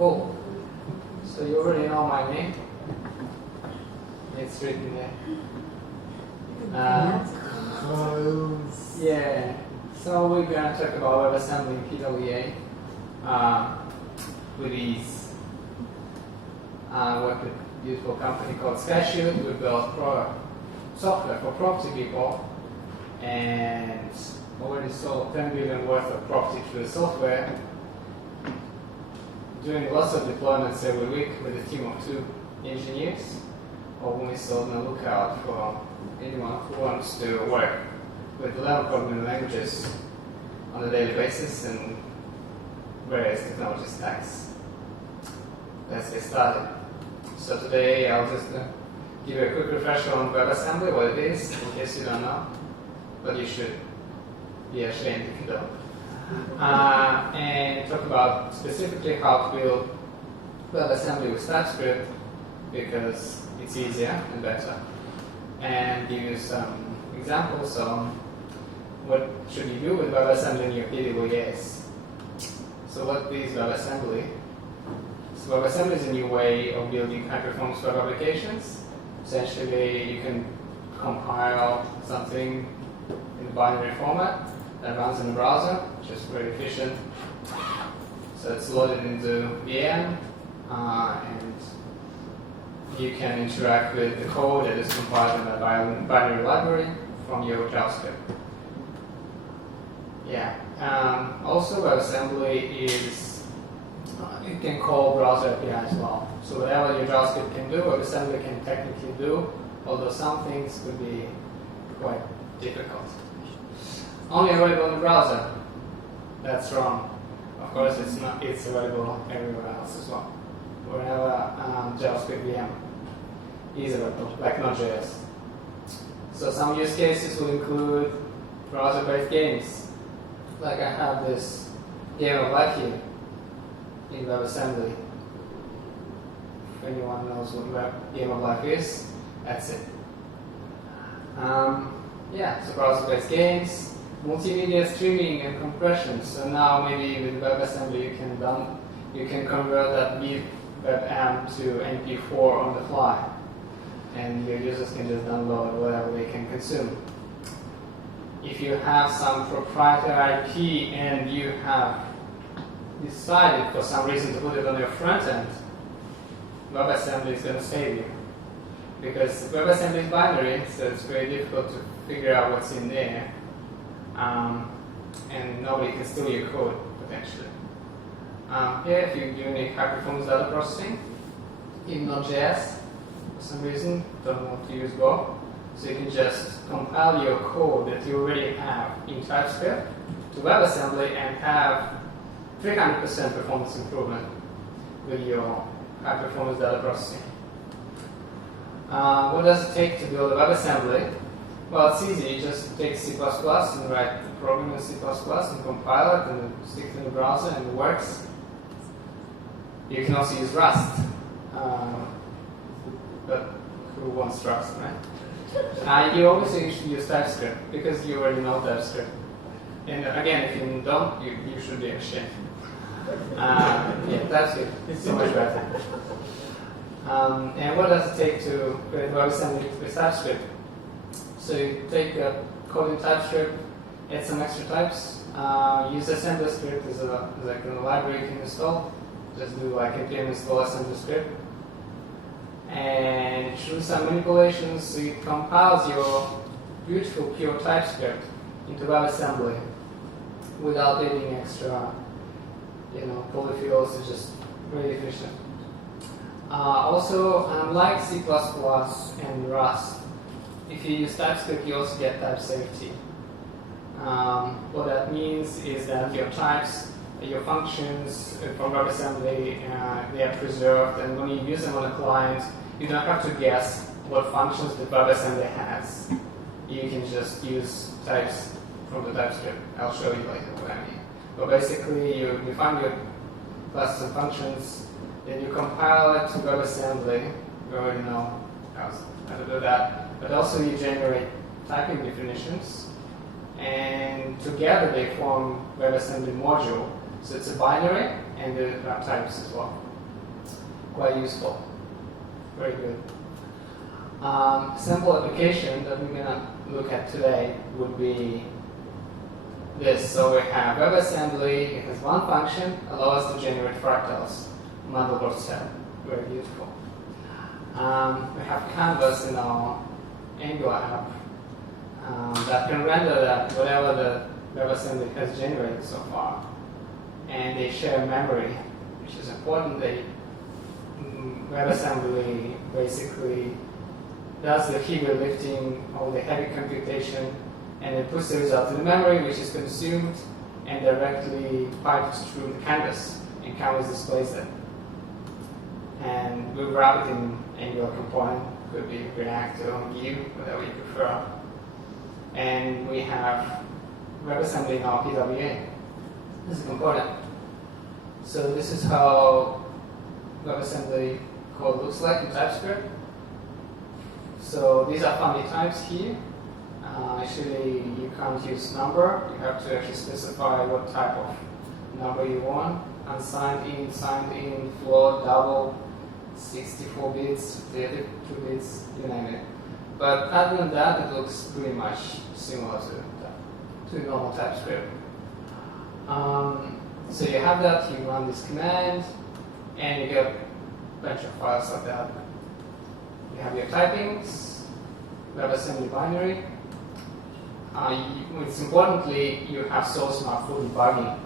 Cool. So you already know my name. It's written there. Yeah. So we're going to talk about WebAssembly and PWA with these. I work with a beautiful company called SydPWA. We build software for property people, and already sold 10 billion worth of property through the software. Doing lots of deployments every week with a team of 2 engineers. Always on the lookout for anyone who wants to work with 11 programming languages on a daily basis and various technology stacks. Let's get started. So today I'll just give you a quick refresher on WebAssembly, what it is, in case you don't know, but you should be ashamed if you don't. And talk about specifically how to build WebAssembly with TypeScript because it's easier and better, and give you some examples on what should you do with WebAssembly in your PWAs. So what is WebAssembly? So WebAssembly is a new way of building high-performance web applications. Essentially, you can compile something in a binary format that runs in the browser, which is very efficient. So it's loaded into VM, and you can interact with the code that is compiled in a binary library from your JavaScript. Yeah. Also, WebAssembly is you can call browser API as well. So whatever your JavaScript can do, WebAssembly can technically do, although some things could be quite difficult. Only available in the browser. That's wrong. Of course, it's not. It's available everywhere else as well. Wherever JavaScript VM is available, like Node.js. So some use cases will include browser-based games. Like I have this Game of Life here in WebAssembly. If anyone knows what Game of Life is, that's it. Yeah, so browser-based games. Multimedia streaming and compression. So now maybe with WebAssembly you can convert that WebAM to MP4 on the fly, and your users can just download whatever they can consume. If you have some proprietary IP and you have decided for some reason to put it on your front end, WebAssembly is going to save you, because WebAssembly is binary, so it's very difficult to figure out what's in there. And nobody can steal your code, potentially. If you do any high-performance data processing in Node.js, for some reason, don't want to use Go, so you can just compile your code that you already have in TypeScript to WebAssembly and have 300% performance improvement with your high-performance data processing. What does it take to build a WebAssembly? Well, it's easy. You just take C++ and write the program in C++ and compile it and stick it in the browser and it works. You can also use Rust. But who wants Rust, right? You obviously should use TypeScript because you already know TypeScript. And again, if you don't, you should be ashamed. Yeah, TypeScript is so much better. And what does it take to create WebAssembly with TypeScript? So you take a code in TypeScript, add some extra types, use assembly script as a library you can install. Just do like npm install assembly script, and do some manipulations so it compiles your beautiful pure TypeScript into WebAssembly without adding extra, polyfills. It's just really efficient. Also, unlike C++ and Rust, if you use TypeScript, you also get type safety. What that means is that your types, your functions from WebAssembly, they are preserved, and when you use them on a client, you don't have to guess what functions the WebAssembly has. You can just use types from the TypeScript. I'll show you later what I mean. But basically, you define your classes and functions, then you compile it to WebAssembly. You already know how to do that. But also you generate typing definitions, and together they form WebAssembly module. So it's a binary, and there are types as well. quite useful. Very good. Sample application that we're gonna look at today would be this. So we have WebAssembly. It has one function, allows us to generate fractals. Mandelbrot set. Very beautiful. We have Canvas in our Angular app that can render that whatever the WebAssembly has generated so far. And they share memory, which is important. WebAssembly basically does the heavy lifting, all the heavy computation, and it puts the result in the memory, which is consumed and directly piped through the canvas, and Canvas displays it. And we wrap it in Angular component, could be React or Vue, whatever you prefer. And we have WebAssembly in our PWA. This is a component. So this is how WebAssembly code looks like in TypeScript. So these are family types here. Actually, you can't use number. You have to actually specify what type of number you want. Unsigned in, signed in, float, double, 64 bits, 32 bits, you name it. But other than that, it looks pretty much similar to normal TypeScript. So you have that, you run this command, and you get a bunch of files like that. You have your typings, WebAssembly binary. It's importantly, you have source map for debugging.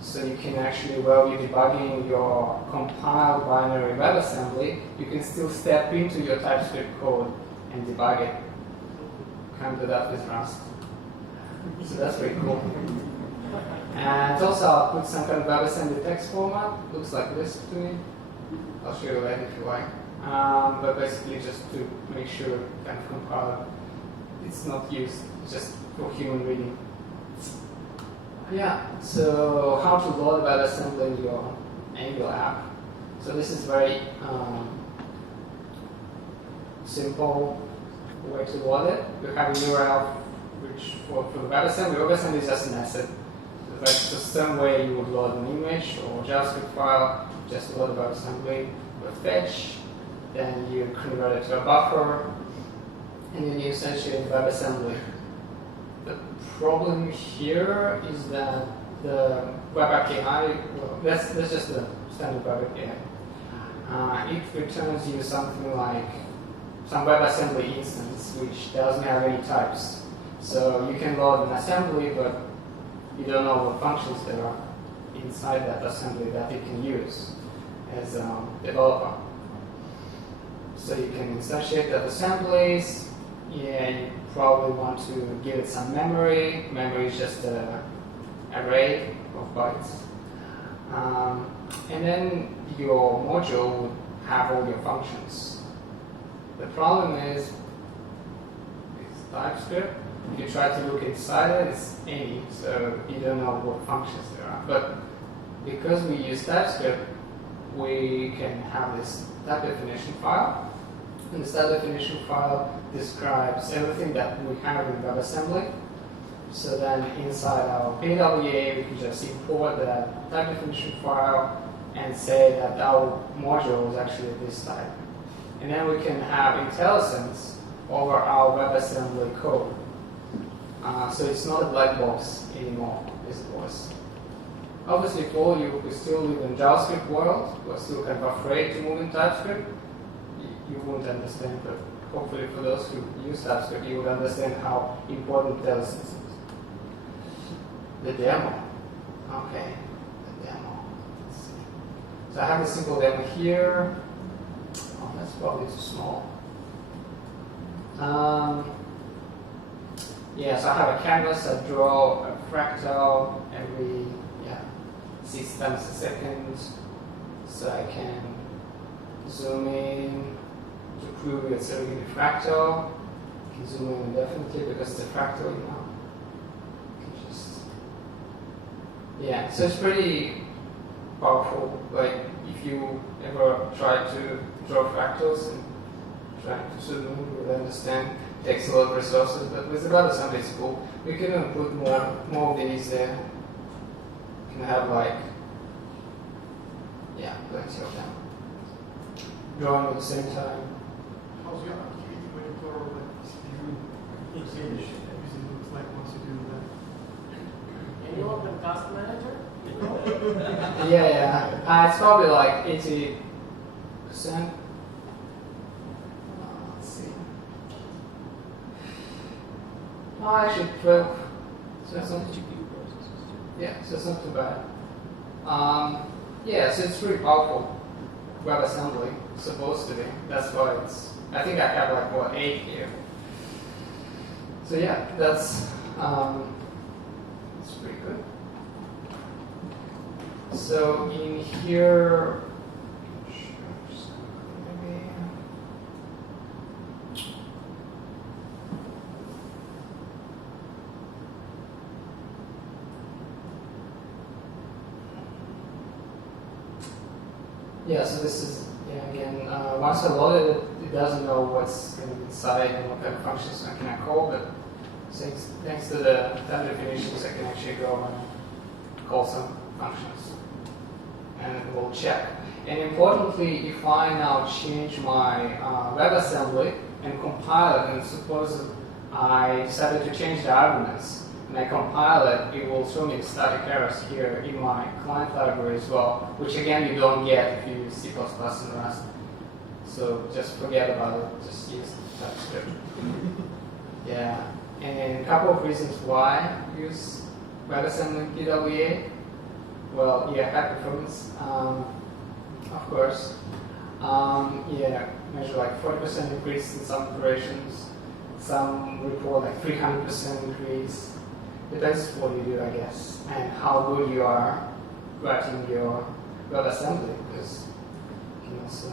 So you can actually, while you're debugging your compiled binary WebAssembly, you can still step into your TypeScript code and debug it. Can't do that with Rust. So that's pretty cool. And also I'll put some kind of WebAssembly text format. Looks like this to me. I'll show you later if you like. But basically just to make sure kind of compile it's not used, it's just for human reading. Yeah, so how to load WebAssembly in your Angular app. So this is very simple way to load it. You have a URL which for the WebAssembly is just an asset. That's the same way you would load an image or JavaScript file, just load WebAssembly with fetch, then you convert it to a buffer, and then you instantiate WebAssembly. The problem here is that the Web API, well, that's just the standard Web API. It returns you something like some WebAssembly instance which doesn't have any types. So you can load an assembly, but you don't know what functions there are inside that assembly that you can use as a developer. So you can instantiate that assemblies. Yeah, you probably want to give it some memory. Memory is just an array of bytes. And then your module would have all your functions. The problem is it's TypeScript. If you try to look inside it, it's any, so you don't know what functions there are. But because we use TypeScript, we can have this type definition file. And this type definition file describes everything that we have in WebAssembly. So then inside our PWA, we can just import that type definition file and say that our module is actually this type. And then we can have IntelliSense over our WebAssembly code. So it's not a black box anymore, as it was. Obviously, for all you who still live in JavaScript world, who are still kind of afraid to move in TypeScript, you won't understand, but hopefully for those who use TypeScript, you will understand how important IntelliSense is. The demo. Okay, the demo. Let's see. So I have a simple demo here. Oh, that's probably too small. Yeah, so I have a canvas, I draw a fractal every 6 times a second. So I can zoom in to prove it's a really fractal. You can zoom in indefinitely because it's a fractal, you know. Yeah, so it's pretty powerful. Like if you ever try to draw fractals and try to zoom in, you will understand it takes a lot of resources, but with the WebAssembly it's cool. We can even put more of these there. You can have like, plenty of them. drawing at the same time. How's your activity monitor like CPU usage? Because it looks like once you do that. Can you open task manager? Yeah. It's probably like 80%. Let's see. Oh, actually 12. So it's not, yeah, so it's not too bad. Yeah, so it's pretty powerful. WebAssembly, supposed to be. That's why it's. I think I have like what 8 here. So yeah, that's pretty good. So in here, maybe. Yeah, so this is, again, once I load it, it doesn't know what's going to be inside and what kind of functions I can call, but thanks to the type definitions, I can actually go and call some functions. And it will check. And importantly, if I now change my WebAssembly and compile it, and suppose I decided to change the arguments, and I compile it, it will show me the static errors here in my client library as well, which again you don't get if you use C++ and Rust. So just forget about it, just use TypeScript. Yeah, and a couple of reasons why use WebAssembly and PWA. Well, yeah, high performance, of course. Yeah, measure like 40% increase in some operations. Some report like 300% increase. Depends what you do, I guess, and how good you are writing your WebAssembly, because you can also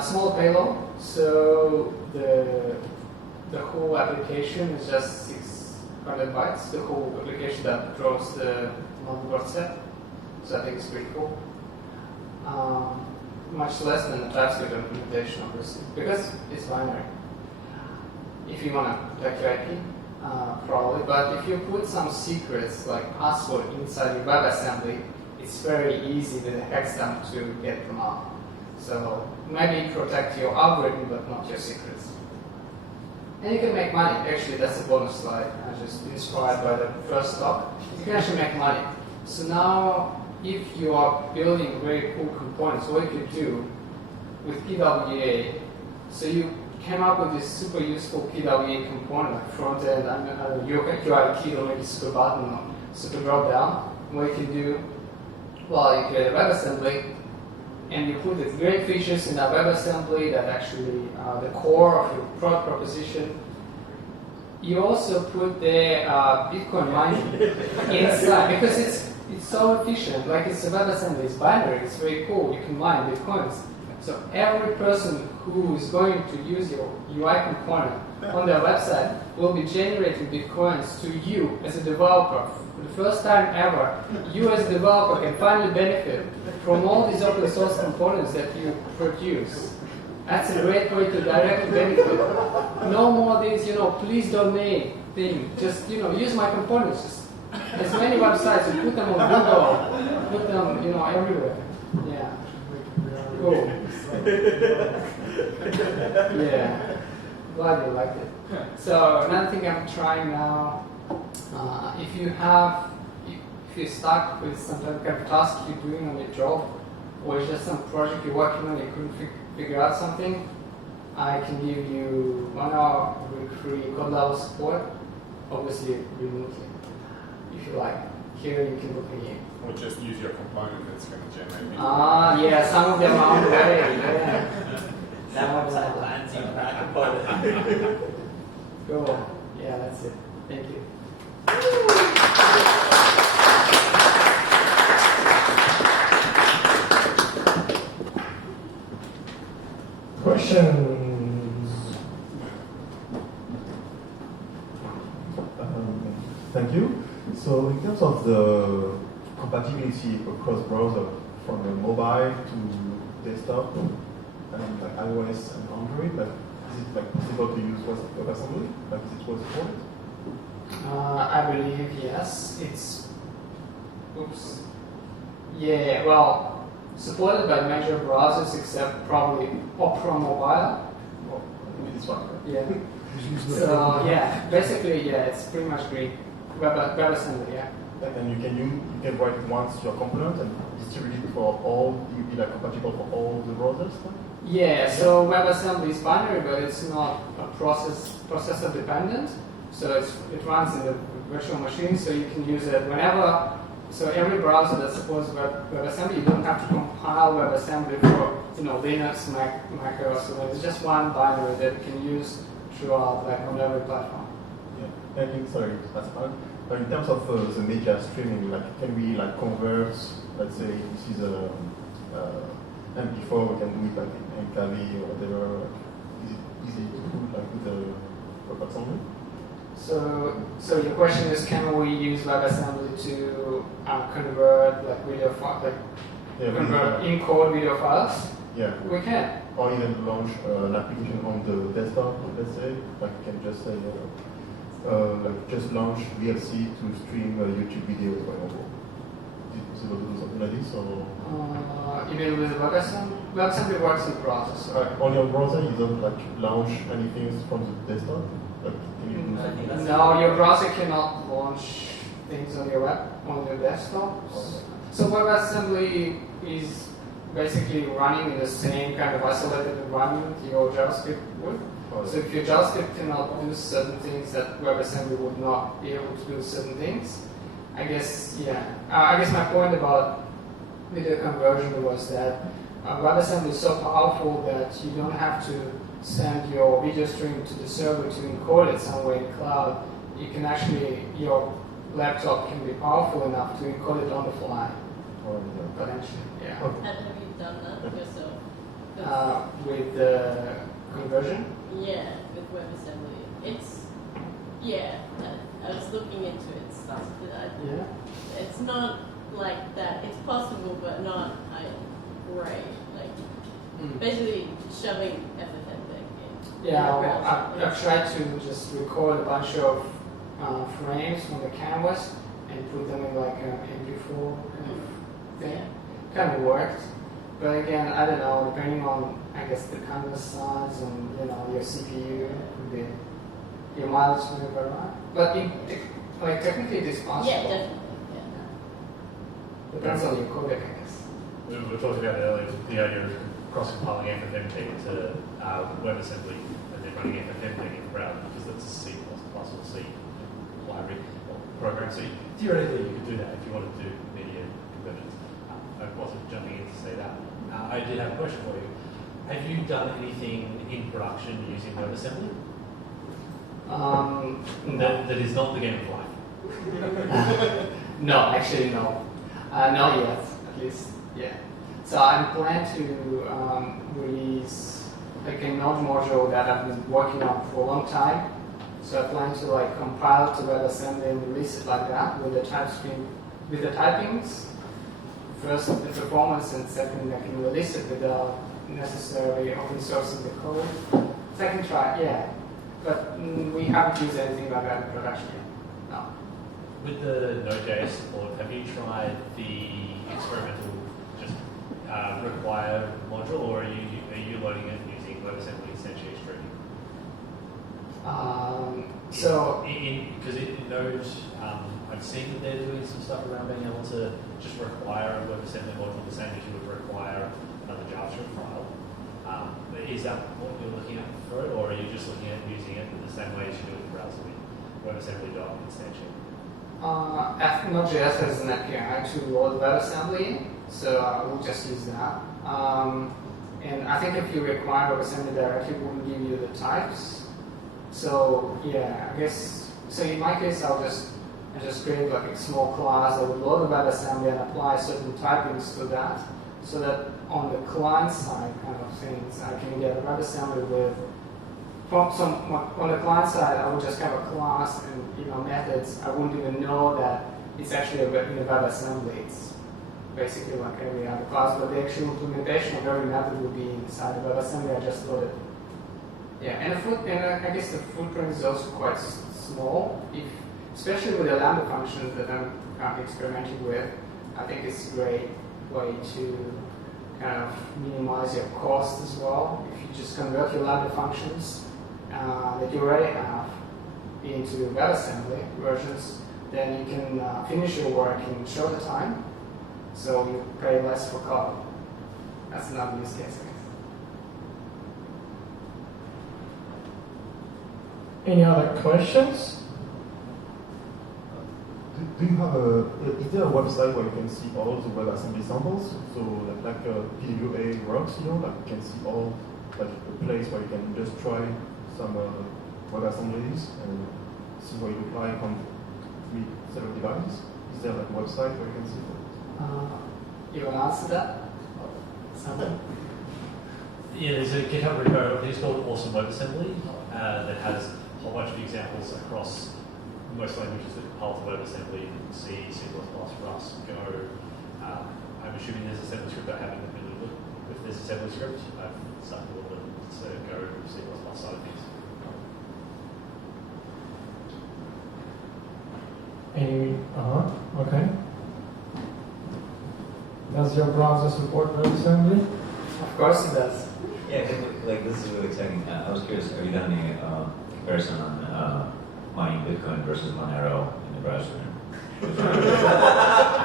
small payload. So the whole application is just 600 bytes. The whole application that draws the word set. So I think it's pretty cool. Much less than the TypeScript implementation, obviously, because it's binary. If you want to protect your IP. Probably, but if you put some secrets like password inside your WebAssembly, it's very easy with a hex dump to get them out. So maybe protect your algorithm, but not your secrets. And you can make money. Actually, that's a bonus slide. I just inspired by the first talk. You can actually make money. So now, if you are building very cool components, what you could do with PWA, so you came up with this super useful PWA component, like front end, I don't know, UI key or maybe super button or super drop down. What you can do, well, you create a WebAssembly and you put the great features in that WebAssembly that actually are the core of your product proposition. You also put the Bitcoin mining inside because it's so efficient. Like it's a WebAssembly, it's binary, it's very cool. You can mine Bitcoins. So every person who is going to use your UI component on their website will be generating Bitcoins to you as a developer. For the first time ever, you as a developer can finally benefit from all these open source components that you produce. That's a great way to directly benefit. No more these, please donate thing. Just, use my components. Just as many websites, you put them on Google, put them, everywhere. Yeah. Cool. Yeah. Glad you liked it. So another thing I'm trying now, if you're stuck with some kind of task you're doing on your job, or it's just some project you're working on, you couldn't figure out something, I can give you 1 hour free code level support, obviously remotely, if you like. Here you can book me in. Or just use your component that's going to generate. Yeah, some of them are on the way. Yeah. That website lands in that component. Cool. Yeah, that's it. Thank you. Questions? Thank you. So in terms of the compatibility across browser from the mobile to desktop and like iOS and Android, like is it possible to use WebAssembly? Like is it was supported? I believe yes. It's oops. Yeah. Well, supported by major browsers except probably Opera Mobile. Oh, this one. Right? Yeah. So yeah, basically it's pretty much Greek WebAssembly. Yeah. And you can write once your component and distribute it for all. You be like compatible for all the browsers. Yeah. So WebAssembly is binary, but it's not a processor dependent. So it runs in the virtual machine, so you can use it whenever. So every browser that supports WebAssembly, you don't have to compile WebAssembly for Linux, Mac OS. So it's just one binary that you can use throughout, like on every platform. Yeah. Sorry, that's fine. In terms of the media streaming, like can we like convert? Let's say this is a MP4, we can do it like in MKV or whatever. Is it easy to do like with the WebAssembly? So your question is, can we use WebAssembly to convert like video file, convert in-code video files? Yeah. We can. Or even launch an application on the desktop, let's say. Like you can just say, like just launch VLC to stream YouTube videos, for example. Is it possible to do something like this? Or You mean with WebAssembly? WebAssembly works in browser. So. on your browser, you don't like launch anything from the desktop? Like, can you do something? No, your browser cannot launch things on your desktop. Okay. So WebAssembly is basically running in the same kind of isolated environment your JavaScript would. Okay. So if your JavaScript cannot do certain things that WebAssembly would not be able to do certain things, I guess my point about video conversion was that WebAssembly is so powerful that you don't have to send your video stream to the server to encode it somewhere in the cloud. You can actually, your laptop can be powerful enough to encode it on the fly, potentially. Yeah. Okay. Have you done that yourself? With the conversion? Yeah, with WebAssembly. I was looking into it stuff. Yeah. It's not like that. It's possible, but not great. Like basically shoving everything in. Yeah, well, I've tried to just record a bunch of frames from the canvas and put them in like an MP4 kind of thing. Kind of worked, but again, I don't know. Depending on, I guess, the canvas size and your CPU, your mileage may vary. But technically, it is possible. Yeah, definitely. Depends on your codec, I guess. We were talking about it earlier, the idea of cross-compiling FFmpeg to WebAssembly and then running FFmpeg in the browser because that's a C++ or C library or program. So theoretically, you could do that if you wanted to do media conversions. I wasn't jumping in to say that. I did have a question for you. Have you done anything in production using WebAssembly? That is not the game of life. No, actually, no. Not yet, at least. Yeah. So I'm planning to release like a node module that I've been working on for a long time. So I plan to compile to WebAssembly and release it like that with the TypeScript, with the typings. First, the performance, and second, I can release it without necessarily open sourcing the code. Second try, yeah. But we haven't used anything like that in production yet. No. With the Node.js support, have you tried the experimental just require module, or are you loading it using WebAssembly essentially streaming? Because in Node, I've seen that they're doing some stuff around being able to just require a WebAssembly module the same as you would require another JavaScript file. Is that what you're looking at for it, or are you just looking at using it the same way as you do with the browser with WebAssembly extension? Node.js has an API to load WebAssembly, so we'll just use that. And I think if you require WebAssembly directly, it wouldn't give you the types. So yeah, I guess. So in my case, I just create like a small class that would load the WebAssembly and apply certain typings to that, so that on the client side kind of things, I can get a WebAssembly with. On the client side, I would just have a class and methods. I wouldn't even know that it's actually in a WebAssembly. It's basically like every other class, but the actual implementation of every method would be inside the WebAssembly. I just load it. Yeah, and I guess the footprint is also quite small. Especially with the Lambda functions that I'm experimenting with, I think it's a great way to kind of minimize your cost as well. If you just convert your Lambda functions that you already have into WebAssembly versions, then you can finish your work in shorter time, so you pay less for code. That's another use case, I guess. Any other questions? Do you have is there a website where you can see all the WebAssembly samples? So like PWA works, like you can see all, like a place where you can just try some WebAssemblies and see what you like on several devices. Is there like a website where you can see that? You want to answer that? Something? Yeah, there's a GitHub repo, I think it's called Awesome WebAssembly, that has a whole bunch of examples across most languages that compile to WebAssembly: C, C++, Rust, Go. I'm assuming there's assembly script. I haven't really looked if there's assembly script. I've started a little bit to Go, C++ side of things. Okay. Does your browser support WebAssembly? Of course it does. Yeah, like this is really exciting. I was curious, have you done any comparison on mining Bitcoin versus Monero in the browser?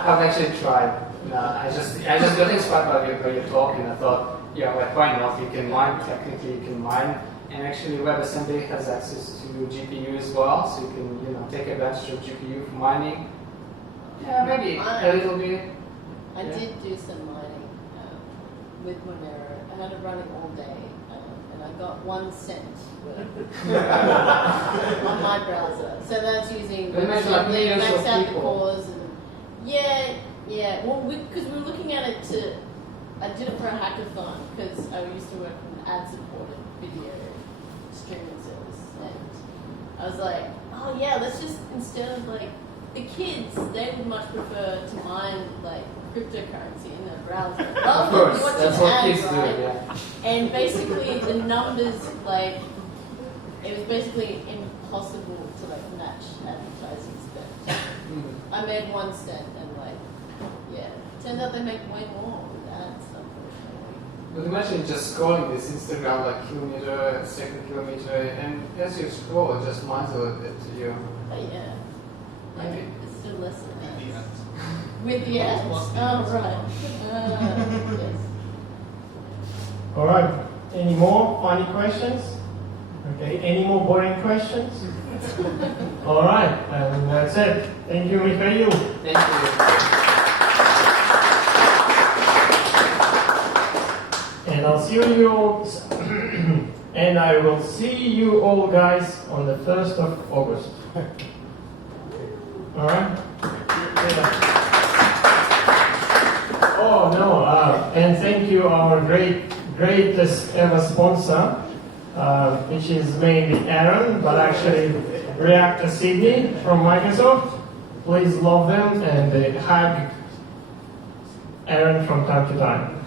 I've actually tried. No, I just got inspired by your talk, and I thought, yeah, well, why not? You can mine. Technically, you can mine, and actually, WebAssembly has access to GPU as well, so you can take advantage of GPU for mining. Yeah, maybe a little bit. I did do some mining with Monero. I had it running all day, and I got 1 cent on my browser. So that's using WebAssembly, maxed out the cores, and yeah. Well, because we were looking at it I did it for a hackathon because I used to work on an ad-supported video streaming service, and I was like, oh yeah, let's just, instead of like the kids, they would much prefer to mine like cryptocurrency in their browser rather than watching that's what ads, kids do, right? yeah. And basically the numbers, like, it was basically impossible to like match advertising spend. I made 1 cent, and like, yeah, turns out they make way more with ads, unfortunately. But imagine just scrolling this Instagram like kilometer, second kilometer, and as you scroll, it just mines a little bit to you. But yeah, Maybe. it's still less than ads. With the ads. Oh, right. Yes. All right. Any more funny questions? Okay. Any more boring questions? All right. And that's it. Thank you, Mikhail. Thank you. And I'll see you all. And I will see you all guys on the 1st of August. All right. Oh no! And thank you, our greatest ever sponsor, which is mainly Aaron, but actually Reactor Sydney from Microsoft. Please love them and hug Aaron from time to time.